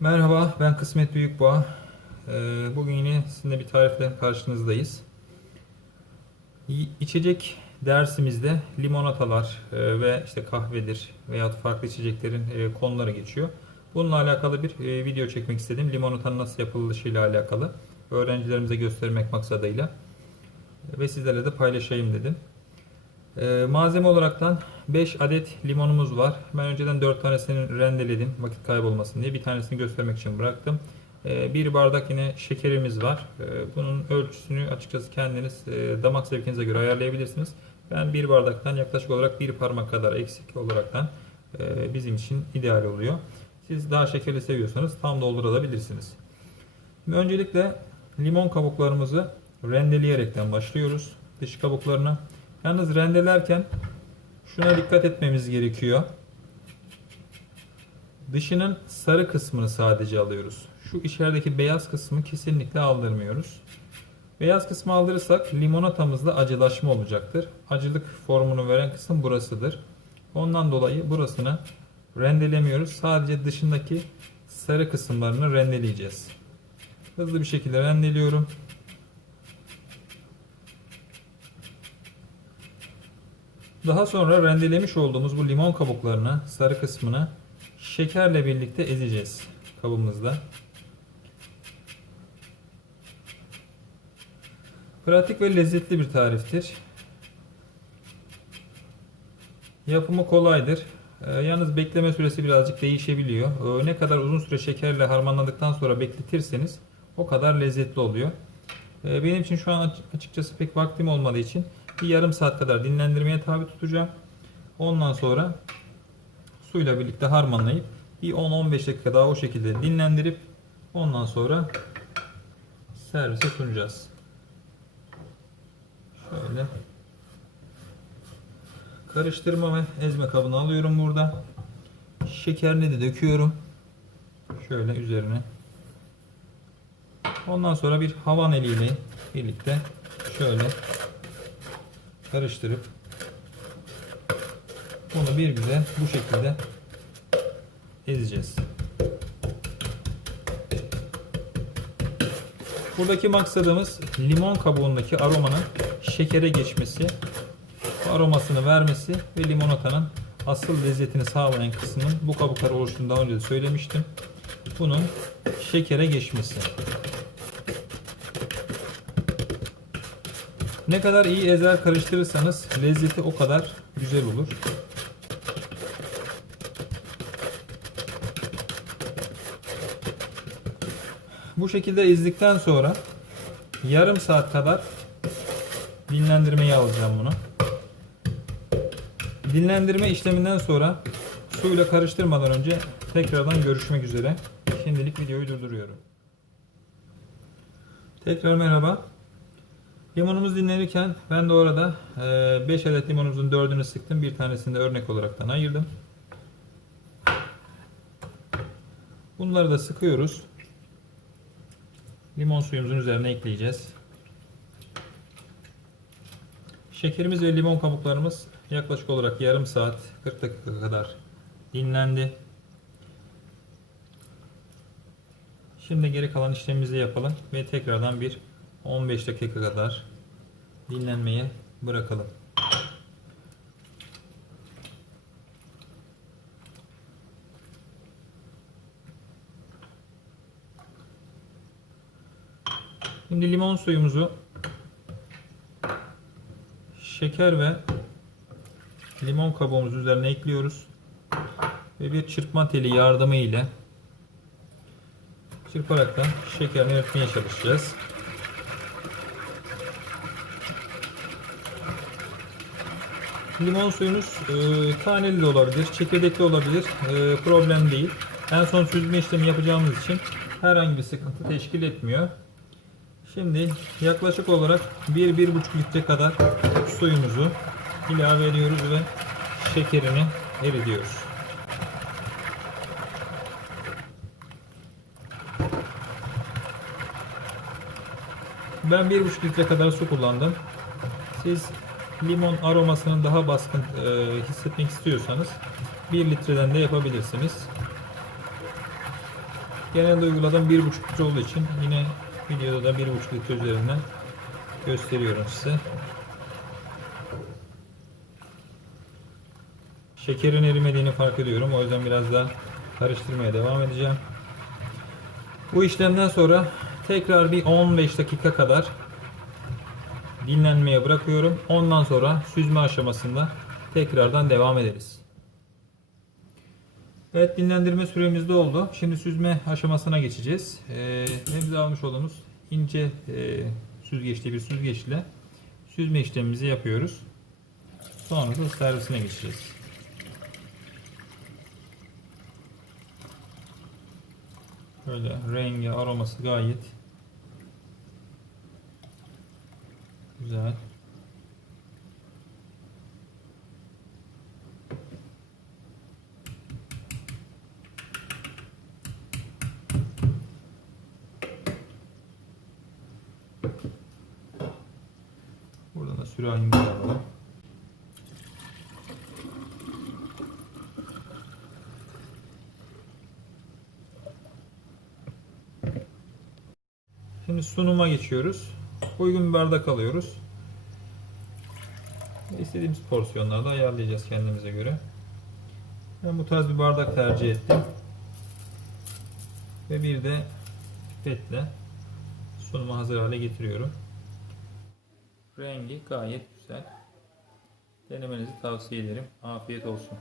Merhaba, ben Kısmet Büyükboğa. Ee, Bugün yine sizinle bir tarifle karşınızdayız. İçecek dersimizde limonatalar e, ve işte kahvedir veya farklı içeceklerin e, konuları geçiyor. Bununla alakalı bir e, video çekmek istedim. Limonatanın nasıl yapılışıyla alakalı. Öğrencilerimize göstermek maksadıyla. Ve sizlerle de paylaşayım dedim. Ee, malzeme olaraktan 5 adet limonumuz var. Ben önceden 4 tanesini rendeledim vakit kaybolmasın diye. Bir tanesini göstermek için bıraktım. Ee, bir bardak yine şekerimiz var. Ee, bunun ölçüsünü açıkçası kendiniz e, damak zevkinize göre ayarlayabilirsiniz. Ben bir bardaktan yaklaşık olarak bir parmak kadar eksik olaraktan e, bizim için ideal oluyor. Siz daha şekerli seviyorsanız tam doldurabilirsiniz. Öncelikle limon kabuklarımızı rendeleyerekten başlıyoruz. Dış kabuklarını. Yalnız rendelerken şuna dikkat etmemiz gerekiyor. Dışının sarı kısmını sadece alıyoruz. Şu içerideki beyaz kısmı kesinlikle aldırmıyoruz. Beyaz kısmı aldırırsak limonatamızda acılaşma olacaktır. Acılık formunu veren kısım burasıdır. Ondan dolayı burasını rendelemiyoruz. Sadece dışındaki sarı kısımlarını rendeleyeceğiz. Hızlı bir şekilde rendeliyorum. Daha sonra rendelemiş olduğumuz bu limon kabuklarını, sarı kısmını şekerle birlikte ezeceğiz kabımızda. Pratik ve lezzetli bir tariftir. Yapımı kolaydır. Ee, yalnız bekleme süresi birazcık değişebiliyor. Ee, ne kadar uzun süre şekerle harmanladıktan sonra bekletirseniz o kadar lezzetli oluyor. Ee, benim için şu an açıkçası pek vaktim olmadığı için bir yarım saat kadar dinlendirmeye tabi tutacağım. Ondan sonra suyla birlikte harmanlayıp bir 10-15 dakika daha o şekilde dinlendirip ondan sonra servise sunacağız. Şöyle karıştırma ve ezme kabını alıyorum burada. Şekerini de döküyorum. Şöyle üzerine. Ondan sonra bir havan eliyle birlikte şöyle karıştırıp bunu bir güzel bu şekilde ezeceğiz. Buradaki maksadımız limon kabuğundaki aromanın şekere geçmesi, aromasını vermesi ve limonatanın asıl lezzetini sağlayan kısmın bu kabuklar oluştuğunu daha önce de söylemiştim. Bunun şekere geçmesi. Ne kadar iyi ezer karıştırırsanız lezzeti o kadar güzel olur. Bu şekilde ezdikten sonra yarım saat kadar dinlendirmeye alacağım bunu. Dinlendirme işleminden sonra suyla karıştırmadan önce tekrardan görüşmek üzere. Şimdilik videoyu durduruyorum. Tekrar merhaba. Limonumuz dinlenirken ben de orada 5 adet limonumuzun 4'ünü sıktım. Bir tanesini de örnek olaraktan ayırdım. Bunları da sıkıyoruz. Limon suyumuzun üzerine ekleyeceğiz. Şekerimiz ve limon kabuklarımız yaklaşık olarak yarım saat 40 dakika kadar dinlendi. Şimdi geri kalan işlemimizi yapalım ve tekrardan bir 15 dakika kadar dinlenmeye bırakalım. Şimdi limon suyumuzu şeker ve limon kabuğumuz üzerine ekliyoruz. Ve bir çırpma teli yardımı ile çırparak da şekerini eritmeye çalışacağız. Limon suyunuz e, taneli de olabilir, çekirdekli olabilir. E, problem değil. En son süzme işlemi yapacağımız için herhangi bir sıkıntı teşkil etmiyor. Şimdi yaklaşık olarak 1-1,5 litre kadar suyumuzu ilave ediyoruz ve şekerini eritiyoruz. Ben 1,5 litre kadar su kullandım. Siz limon aromasını daha baskın e, hissetmek istiyorsanız 1 litreden de yapabilirsiniz. genelde uyguladığım 1,5 litre olduğu için yine videoda da 1,5 litre üzerinden gösteriyorum size. Şekerin erimediğini fark ediyorum. O yüzden biraz daha karıştırmaya devam edeceğim. Bu işlemden sonra tekrar bir 15 dakika kadar dinlenmeye bırakıyorum. Ondan sonra süzme aşamasında tekrardan devam ederiz. Evet dinlendirme süremiz de oldu. Şimdi süzme aşamasına geçeceğiz. Ee, almış olduğumuz ince e, süzgeçli bir süzgeçle süzme işlemimizi yapıyoruz. Sonra da servisine geçeceğiz. Böyle rengi, aroması gayet güzel. Buradan da sürahimizi alalım. Şimdi sunuma geçiyoruz. Uygun bir bardak alıyoruz. İstediğimiz porsiyonlarda ayarlayacağız kendimize göre. Ben bu tarz bir bardak tercih ettim. Ve bir de pipetle sunuma hazır hale getiriyorum. Rengi gayet güzel. Denemenizi tavsiye ederim. Afiyet olsun.